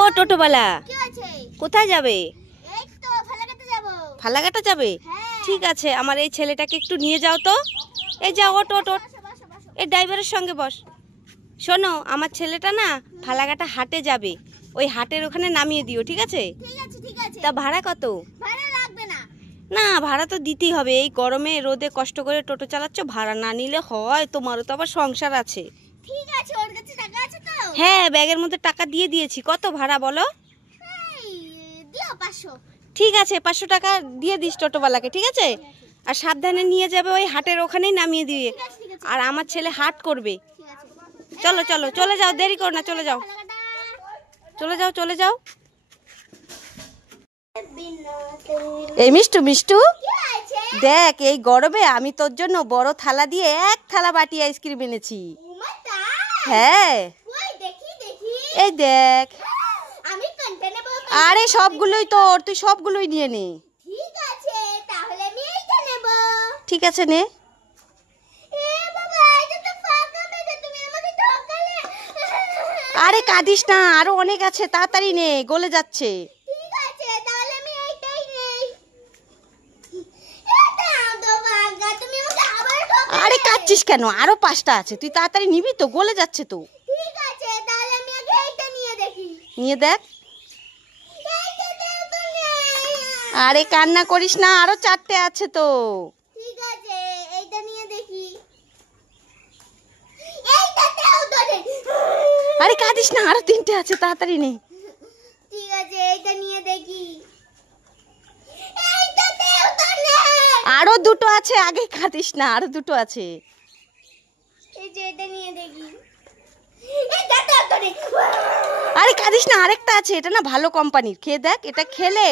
ও টোটোওয়ালা, কোথায় যাবে? ফালাকাটা যাবে? ঠিক আছে, আমার এই ছেলেটাকে একটু নিয়ে যাও তো। এই যাও, ওট ওট ওট, এই ড্রাইভারের সঙ্গে বস। শোনো, আমার ছেলেটা না ফালাকাটা হাটে যাবে, ওই হাটের ওখানে নামিয়ে দিও, ঠিক আছে? তা ভাড়া কত? না, ভাড়া তো দিতেই হবে, এই গরমে রোদে কষ্ট করে টোটো চালাচ্ছ, ভাড়া না নিলে হয়? তোমারও তো আবার সংসার আছে। ঠিক আছে, ওর কাছে টাকা আছে তো? হ্যাঁ, ব্যাগের মধ্যে টাকা দিয়ে দিয়েছি। কত ভাড়া বলো? দিও 500। ঠিক আছে, 500 টাকা দিয়ে দিস টোটোওয়ালাকে, ঠিক আছে? আর সাবধানে নিয়ে যাবে, ওই হাটের ওখানেই নামিয়ে দিয়ে। আর আমার ছেলে হাট করবে। চলো চলো, চলে যাও, দেরি করো না, চলে যাও, চলে যাও, চলে যাও। এই মিষ্টু, মিষ্টু দেখ, এই গরমে আমি তোর জন্য বড় থালা দিয়ে 1 থালা বাটি আইসক্রিম এনেছি। হ্যাঁ, এই দেখ। আরে সবগুলোই তোর, তুই সবগুলোই নিয়ে নে। ঠিক আছে, তাহলে আমি এইটা নেব। ঠিক আছে, নে। আরে কাঁদিস না, আরো অনেক আছে, তাড়াতাড়ি নে, গলে যাচ্ছে। ঠিক আছে, তাহলে আমি এইটাই নেই। আরে কাঁদছিস কেন? আরো 5টা আছে, তুই তাড়াতাড়ি নিবি তো, গলে যাচ্ছে তো। ঠিক আছে, তাহলে আমি আগে এইটা নিয়ে দেখি। নিয়ে দেখ। আরে কান্না করিস না, আরো 4টে আছে তো। ঠিক আছে, এইটা নিয়ে দেখি। এইটাতেও তো নেই। আরে কাঁদিস না, আরো 3টে আছে, তাড়াতাড়ি নে। ঠিক আছে, এইটা নিয়ে দেখি। এইটাতেও তো নেই। আরো 2টো আছে, আগে কাঁদিস না, আরো 2টো আছে। এই যে এটা নিয়ে দেখি। এইটাতেও তো নেই। আরে কাঁদিস না, আরেকটা আছে, এটা না ভালো কোম্পানির, খেয়ে দেখ, এটা খেলে।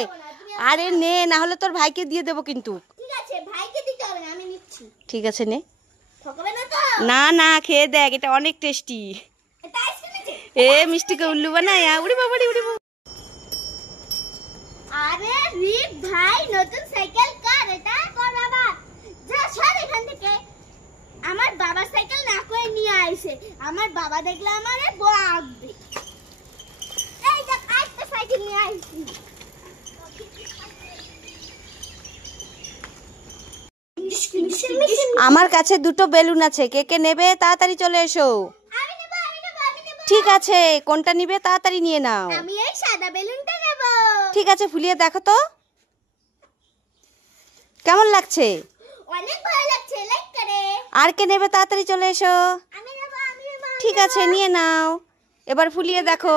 আরে নে, না হলে তোর ভাইকে দিয়ে দেবো কিন্তু। ঠিক আছে, ভাইকে দিতে হবে না, আমি নিচ্ছি। ঠিক আছে, নে। ঠকাবে না তো? না না, খেয়ে দেখ, এটা অনেক টেস্টি। এটা আইসক্রিম আছে? এ মিষ্টিকে উল্লু বানায়, উড়ি বাবা রে, উড়ি বাবা। আরে রিপ ভাই, নতুন সাইকেল কার এটা? কর বাবা, যা সর এখান থেকে। আমার বাবা সাইকেল না করে নিয়ে আইছে, আমার বাবা দেখলে আমারে বকবে। এই দেখ, আরেকটা সাইকেল নিয়ে আইছি। আমার কাছে 2টো বেলুন আছে, কে কে নেবে তাড়াতাড়ি চলে এসো। আমি নেব, আমি নেব, আমি নেব। ঠিক আছে, কোনটা নিবে তাড়াতাড়ি নিয়ে নাও। আমি এই সাদা বেলুনটা নেব। ঠিক আছে, ফুলিয়ে দেখো তো কেমন লাগছে। অনেক ভালো লাগছে, লাইক করে। আর কে নেবে তাড়াতাড়ি চলে এসো। আমি নেব, আমি নেব। ঠিক আছে, নিয়ে নাও। এবার ফুলিয়ে দেখো,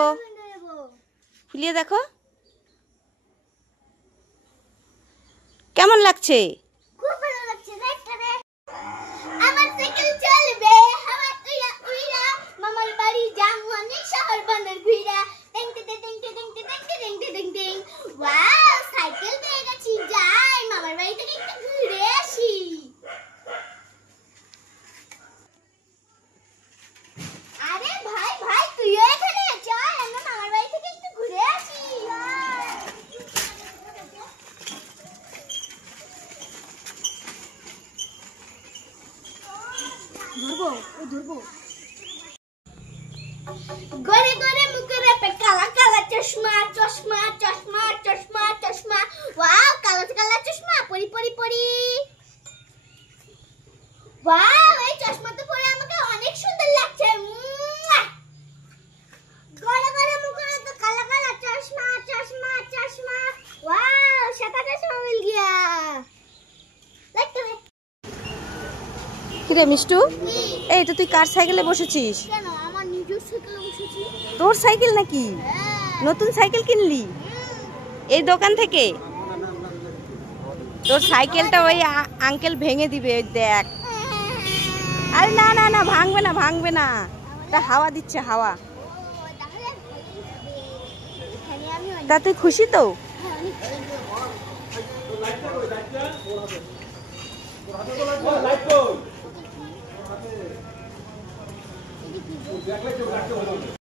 ফুলিয়ে দেখো কেমন লাগছে। খুব ভালো লাগছে, লাইক করে। আমার সাইকেল চলবে, হাওয়া উইরা উইরা, মামার বাড়ি যাবো আমি শহর বন্দর ঘুরা। টিং টিং টিং টিং টিং টিং টিং টিং টিং টিং। ওয়াও, সাইকেল পেয়ে গেছি, যাই মামার বাড়ি থেকে একটু ঘুরে আসি। আরে ভাই ভাই, তুইও এখানে চল, আমরা মামার বাড়ি থেকে একটু ঘুরে আসি। ধরবো, ও ধরবো। গরে গরে মুখের पे काला काला चश्मा चश्मा चश्मा चश्मा चश्मा। वाओ, काला काला चश्मा, পরি পরি পরি। वाओ, এই চশমা তো পরে আমাকে অনেক সুন্দর লাগছে। গরে গরে মুখের पे काला काला चश्मा चश्मा चश्मा। वाओ, সাদা চশমা মিল গया। লাইক করে। কিরে মিষ্টু, এই তো তুই কার সাইকেলে বসেছিস? কেন, আমার নিজের সাইকেলে বসেছি। তোর সাইকেল নাকি? নতুন সাইকেল কিনলি এই দোকান থেকে? তোর সাইকেলটা ওই আঙ্কেল ভেঙে দিবে, দেখ। আরে না না না, ভাঙবে না, ভাঙবে না, তা হাওয়া দিচ্ছে, হাওয়া। তা তুই খুশি তো?